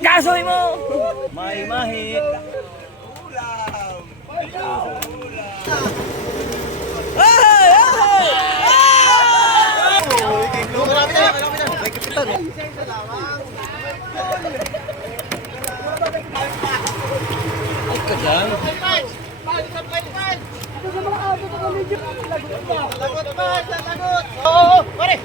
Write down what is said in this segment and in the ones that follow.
Gasoy mo! May mahit. Ulam! Hey! Hey! Marami na! May kapitan eh. Ay ka dyan. Lagot! Oo! Pare!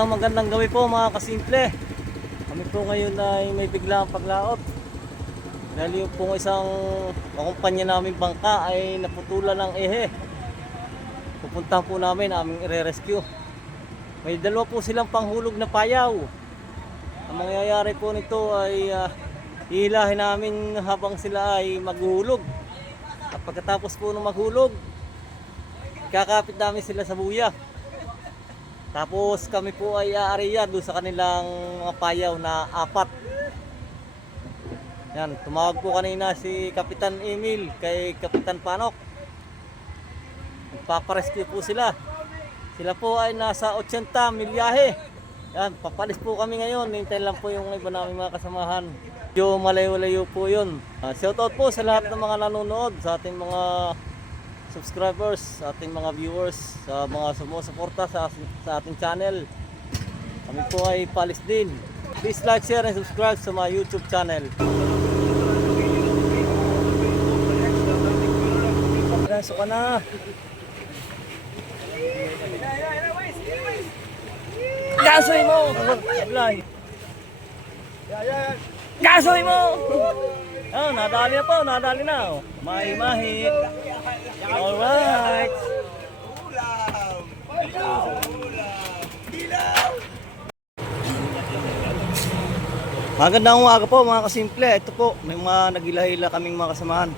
Magandang gawi po mga kasimple. Kami po ngayon ay may biglang paglaot. Dahil yung pong isang kakumpanya namin bangka ay naputulan ng ehe. Pupuntahan po namin aming i-rescue. May dalawa po silang panghulog na payaw. Ang mangyayari po nito ay hihilahin namin habang sila ay maghuhulog. At pagkatapos po ng maghulog, kakapit namin sila sa buya. Tapos kami po ay aariya doon sa kanilang mga payaw na 4. Yan, tumawag po kanina si Kapitan Emil kay Kapitan Panok. Paparescue po sila. Sila po ay nasa 80 milyahe. Yan, papalis po kami ngayon. Hintayin lang po yung iba namin mga kasamahan. Medyo malayo-layo po yun. Shoutout po sa lahat ng mga nanonood, sa ating mga subscribers, sa ating mga viewers, sa mga sumusuporta sa ating channel. Kami po ay palis din. Please like, share, and subscribe sa my YouTube channel. Pasok ka na. Gasoy mo! Gasoy mo! Oh, nadali na po, nadali na. Oh. May mahit. Alright. Ulam! Ulam! Ilaw! Magandang umaga po mga kasimple. Ito po, may mga nagilahila kaming mga kasamahan.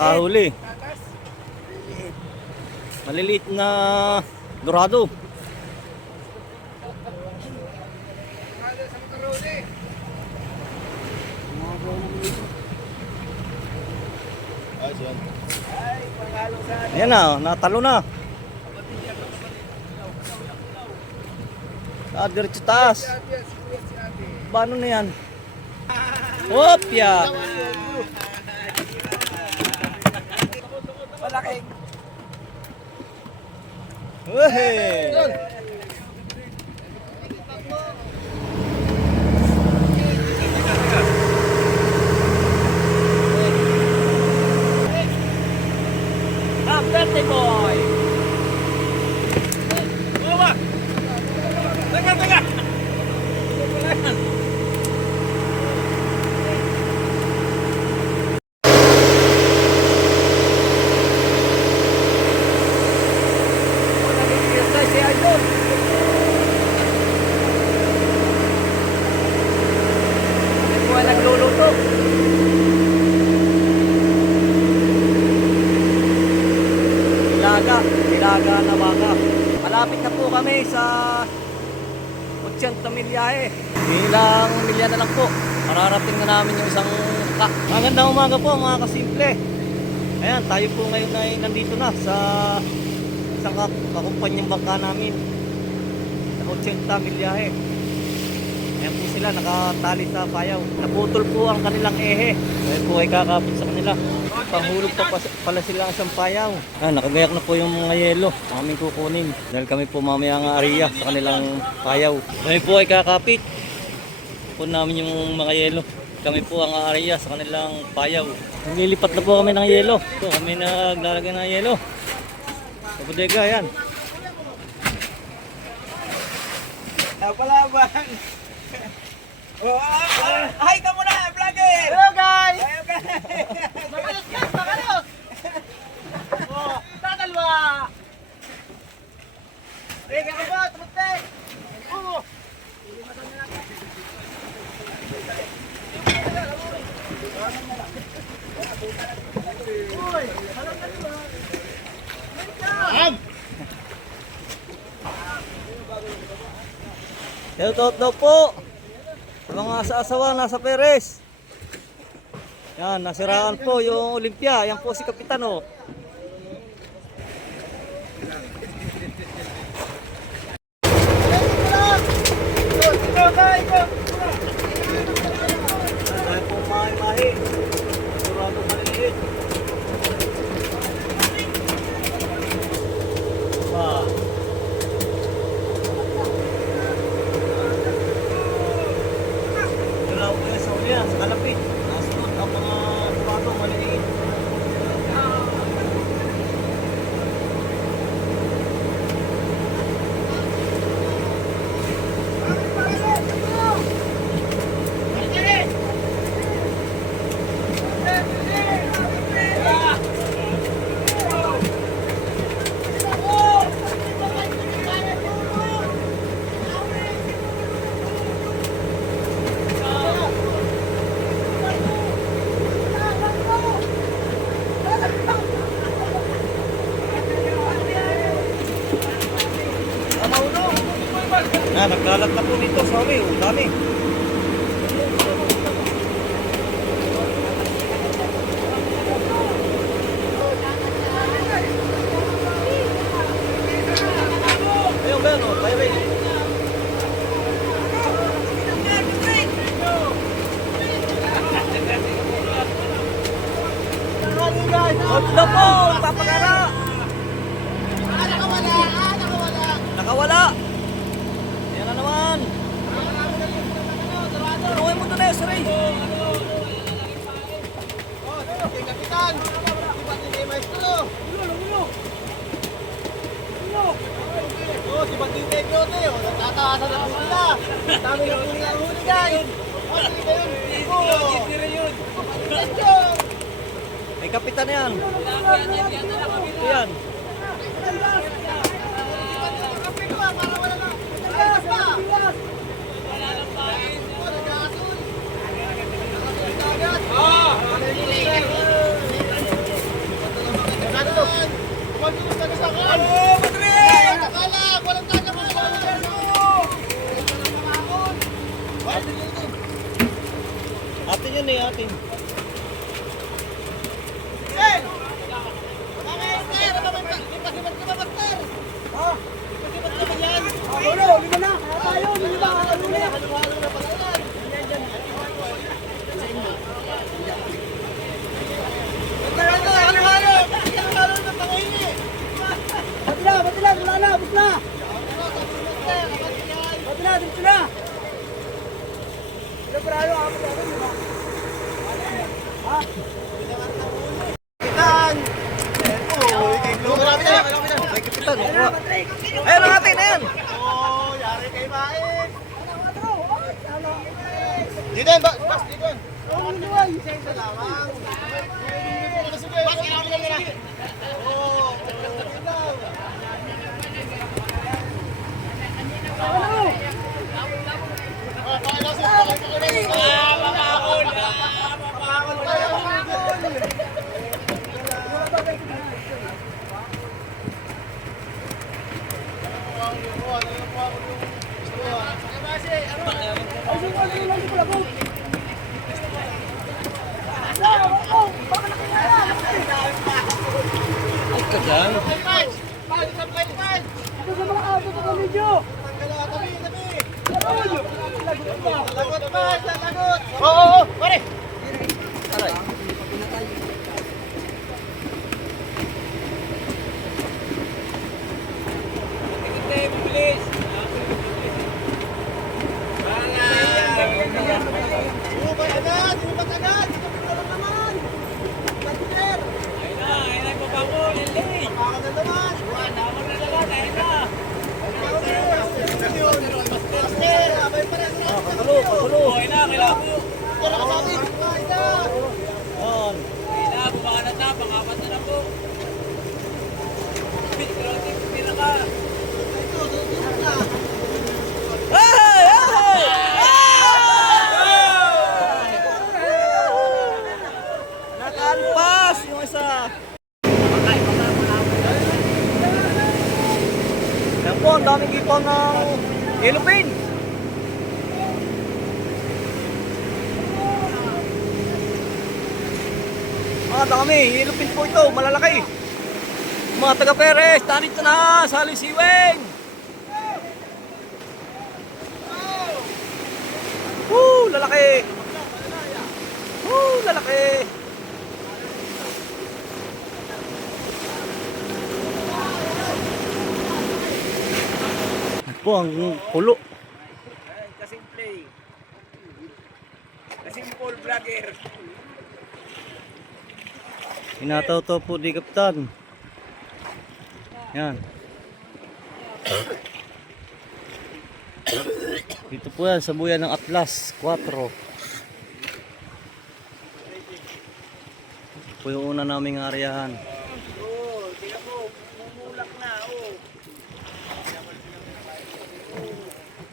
Huli. Maliliit na dorado. Ayan na, natalo na. Diretso taas. Paano na yan? Hopya! Malaki! Wehey! Birthday boy! Bumaba! Teka! Nagluluto. Ilaga na baka. Malapit na po kami sa 80 milyahe. Ilang milya na lang po. Mararating na namin yung isang ka. Magandang umaga po mga kasimple. Ayan, tayo po ngayon ay nandito na sa isang kakumpanyang bangka namin. Sa 80 milyahe. Ayan po sila, nakatali sa payaw. Naputol po ang kanilang ehe. Dahil po ay kakapit sa kanila. Panghulog pa pala sila ang isang payaw. Nakagayak na po yung mga yelo. Aming kukunin. Dahil kami po mamaya ang ariya sa kanilang payaw. Kami po ay kakapit. Kunin namin yung mga yelo. Kami po ang ariya sa kanilang payaw. Nililipat na po kami ng yelo. Ito, kami naglalagay ng yelo. Sa bodega, yan. Napalaban! Hi ka muna, vlogger! Hello guys! Hello guys! Makalos guys, makalos! Tatalwa! Teka ka ba, tumutek! Uy! Halang ka diba? Shoutout daw po sa mga asawa nasa Perez. Yan, nasiraan po yung Olympia. Yan po si Kapitan, oh. Dahil po mahi-mahi. Sigurado maliliit. Wow. Wala ko sa uli sa kalapit. Nasunod ang mga batong maliliit. Na, nagkalat na po dito, sorry, oh, dami. Ayun, Ben, oh, pirate. Hold na po, papagara. Nakawala. Yan na naman. Tunuhin mo ito na yun, Sir Ray. Kapitan! Iba't hindi maestro! Si Banding kay Piote, natatawasan na po sila. Dami na po nila ang huli, guys. Sige kayo, yun. May kapitan na yan. Ito yan. Atin yun eh, atin. Kapitan! May kapitan. Ayun ang atin, ayun. Yari kay Maik! Dito yan, bas, dito yan. Isa lamang. Bas, kailangan mo lang. Oo, yun lang. Ay ka dyan. Lagot pa, lagot! Oo, pare! Aray. Sumubay agad! Sumubay agad! Ito lang naman! Lagot! Ayun na, pabangon, Lili. Baka na naman! Tama na naman, ayun na. Master! Abay pa rin! Patulo, patulo. Ayun na, kailangan mo. Tira ka sabi! Isa! Yan. Ayun na, bumanat na, pangapat na po. Pira ka. Hey! Hey! Nakalpas yung isa. Yan po, ang daming ipon ng yellow paint. barkada kami. Yellow pin po ito, malalaki. Mga taga Perez, narito na sa Lisiweng. Woo, lalaki. Woo, lalaki. Ito po ang pulo. Kasimple. Kasimple vlogger. Inataw-taw po di Kapitan. Yan. Dito po yan sa buyan ng Atlas 4. Ito po yung una naming aryahan. Oo, tingnan mo. Mumulak na, oh.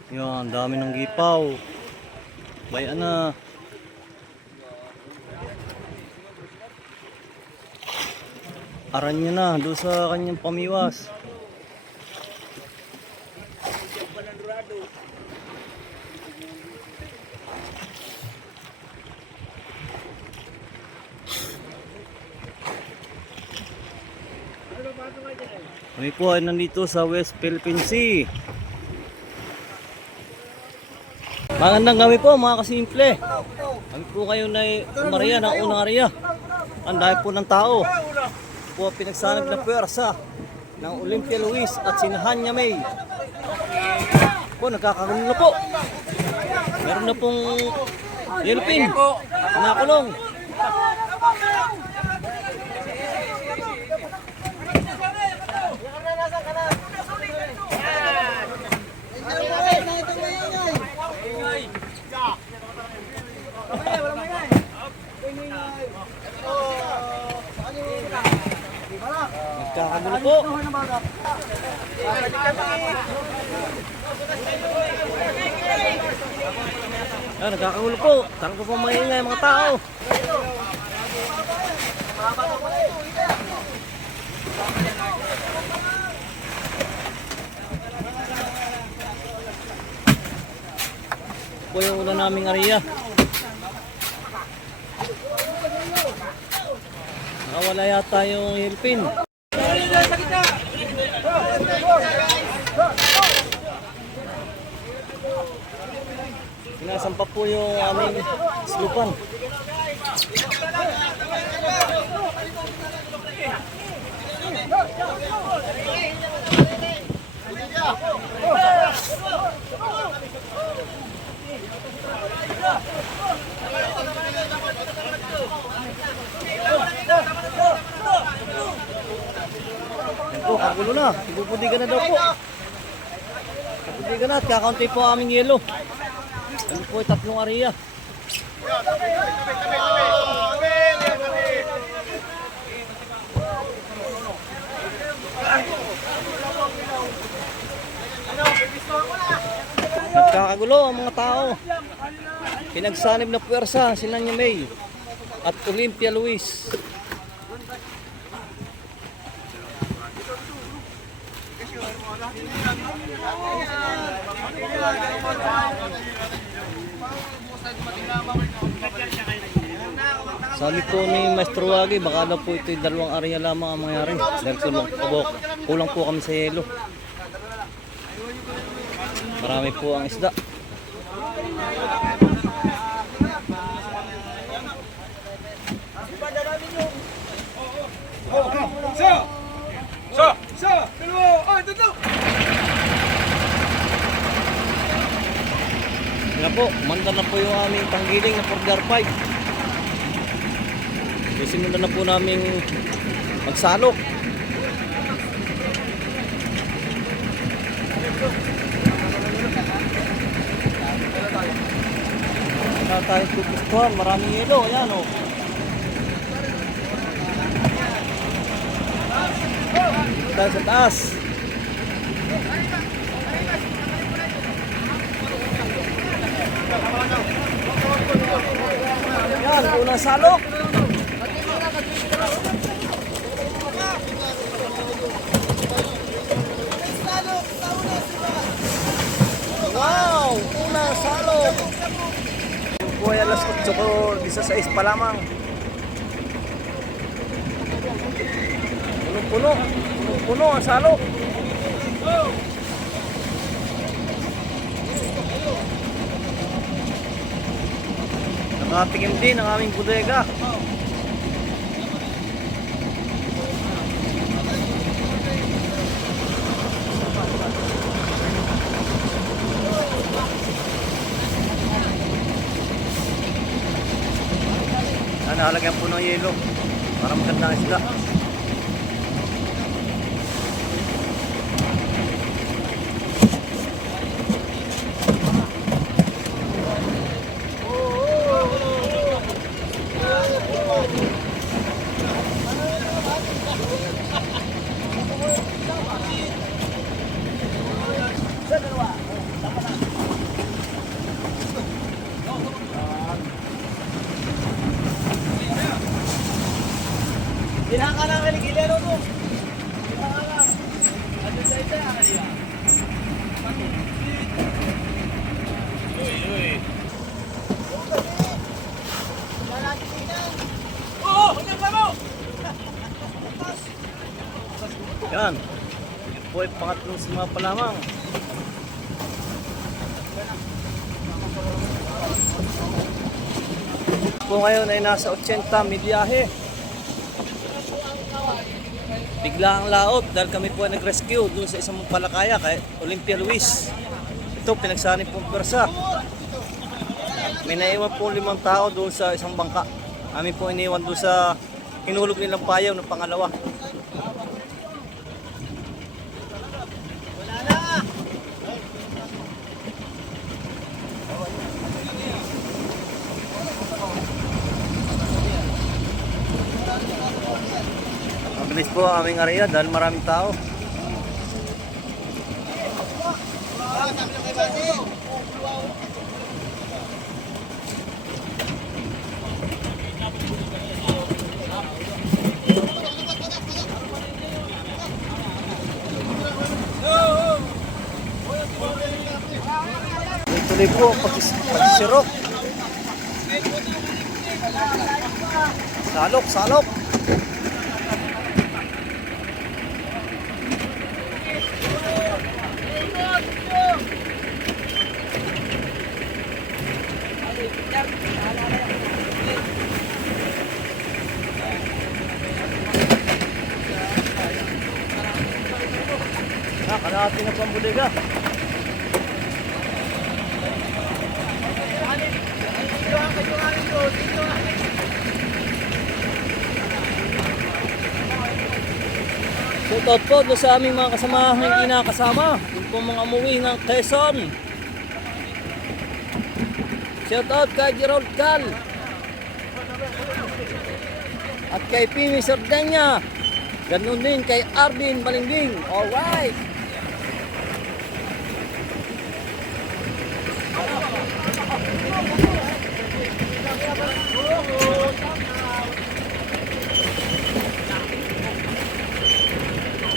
Yan, dami ng gipaw. Bayan na. Aran niya na doon sa kanyang pamiwas. Kami po ay nandito sa West Philippine Sea. Magandang gabi po mga kasimple. Kami po ngayon ay umarya ng unang arya. Ang dahil po ng tao. Po pinagsanag na puwersa ng Olympia Luis at Sinahanya May. Po nagkakagulo po. Meron na pong yellow pin. Nakulong. Nagkakagulo po. Nagkakagulo po. Tarang po maingay mga tao. Po yung una naming area. Nakawala yata yung hilpin. Sinasampa po yung aming slupan. Yan po, kagulo na. Ipupudigan na daw po. Ipupudigan na at kakaunti po aming yelo. Ano po, tatlong area. Nagkakagulo ang mga tao. Pinagsanib na puwersa si Nanya May at Olympia Luis. Sabi po ni Maestro Wagi, baka daw po ito'y dalawang area lamang ang mangyari. Dahil kulang po kami sa yelo. Marami po ang isda. Yan po, manda na po yung aming tanggiling na Purgar 5. Simulan na po namin magsalok. Wala tayong pupustuhan, maraming yelo, ayan o. Tayo sa taas. Yan, unang salok. Wow, unang salok. Po ay alas 8:16 pa lamang. Puno. Puno ang salok. Nakatikim din ang aming bodega. Nahalagyan po ng yelo para maganda ang isda. Dinaka na kaligilero mo. Dinaka na. Ano sa isa? Uy. Oo! Huwag mo! Yan. Ito po ay pangatlong sima pa lamang. Po ngayon ay nasa 80 milyahe. Bigla ang laot dahil kami po ay nag-rescue doon sa isang palakaya kay Olympia Luis. Ito pinagsanib pong persa. May naiwan po 5 tao doon sa isang bangka. Amin po iniwan doon sa hinulog nilang payaw ng pangalawa. Mabilis po ang aming area dahil maraming tao. Tuloy po ang pagsisirok. Salok, salok. Kalahati na po ang bodega. Shoutout po doon sa aming mga kasamahan hindi nakasama. Yung po mga umuwi ng Quezon. Shoutout kay Gerald Cal. At kay Pimi Sardenya. Ganun din kay Arvin Balingbing. Alright.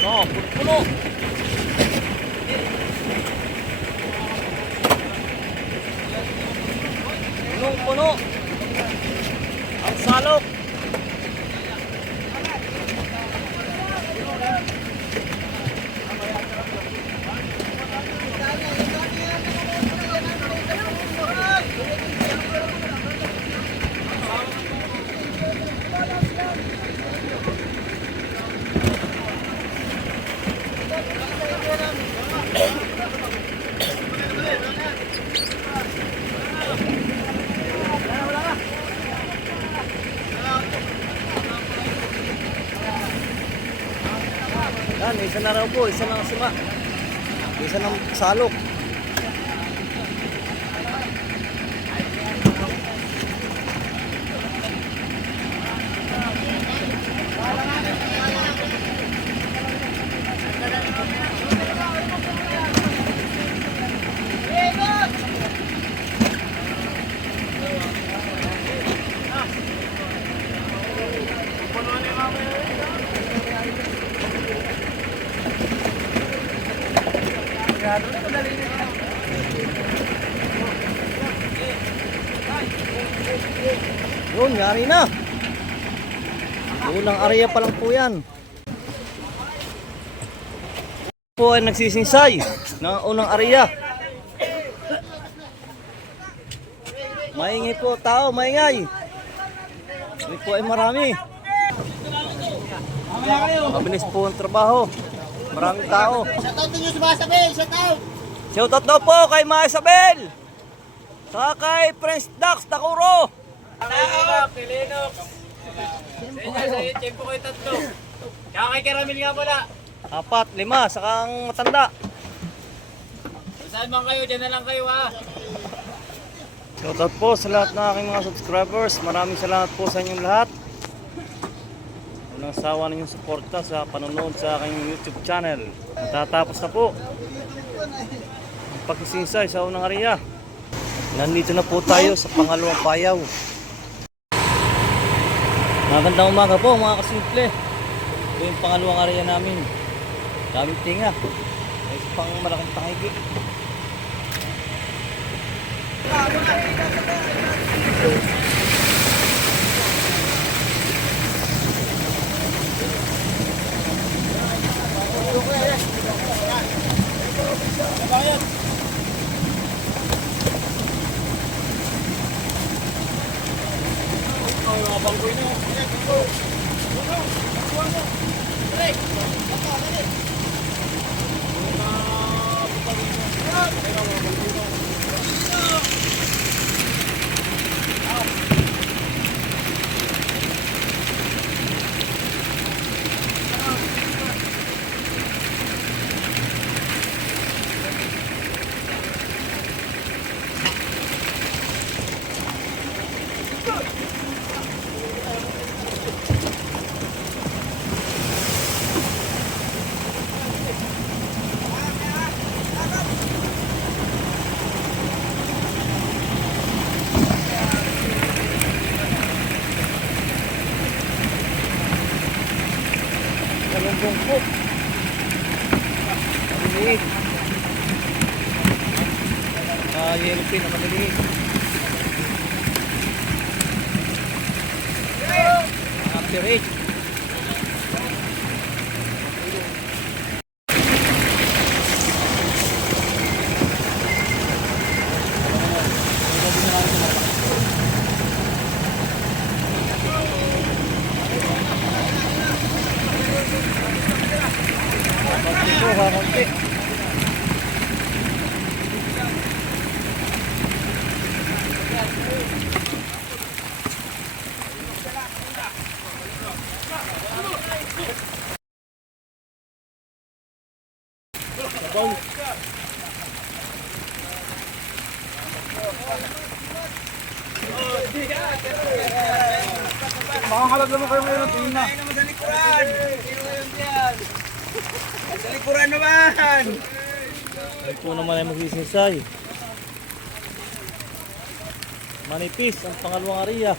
Oh, puno. Puno. Ang salok. Yan, isa na raw po, isa ng sima. Isa ng salok. Yun, yari na. Unang area pa lang po yan. po ay nagsisinsay ng unang area. Maingay po tao, maingay. Hindi po ay marami. Mabilis po ang trabaho. Maraming tao. Shoutout ninyo sa mga sabi! Shoutout! Shoutout daw po kay Ma Isabel. Saka kay Prince Dax Takuro. Pilinok. Sa tempo kayo tatlo. Kaya kay Karamil nga pala. 4, 5, saka ang matanda. Saan man kayo, dyan na lang kayo ha. Shoutout po sa lahat ng aking mga subscribers. Maraming salamat po sa inyong lahat. Walang sawa ninyong suporta sa panonood sa aking YouTube channel. Natatapos na po ang pagkisinsay sa unang area. Nandito na po tayo sa pangalawang payaw. Magandang umaga po mga kasimple. Ito yung pangalawang area namin. Daming tinga. May pang malaking tangigi. Galunggong po. Maliliit. Yellow pin na maliliit. After age. Konti po, konti. Makakalag naman kayo ngayon ng tingin na. Sa likuran naman! Ay po naman ay magsisinsay. Manipis ang pangalawang area.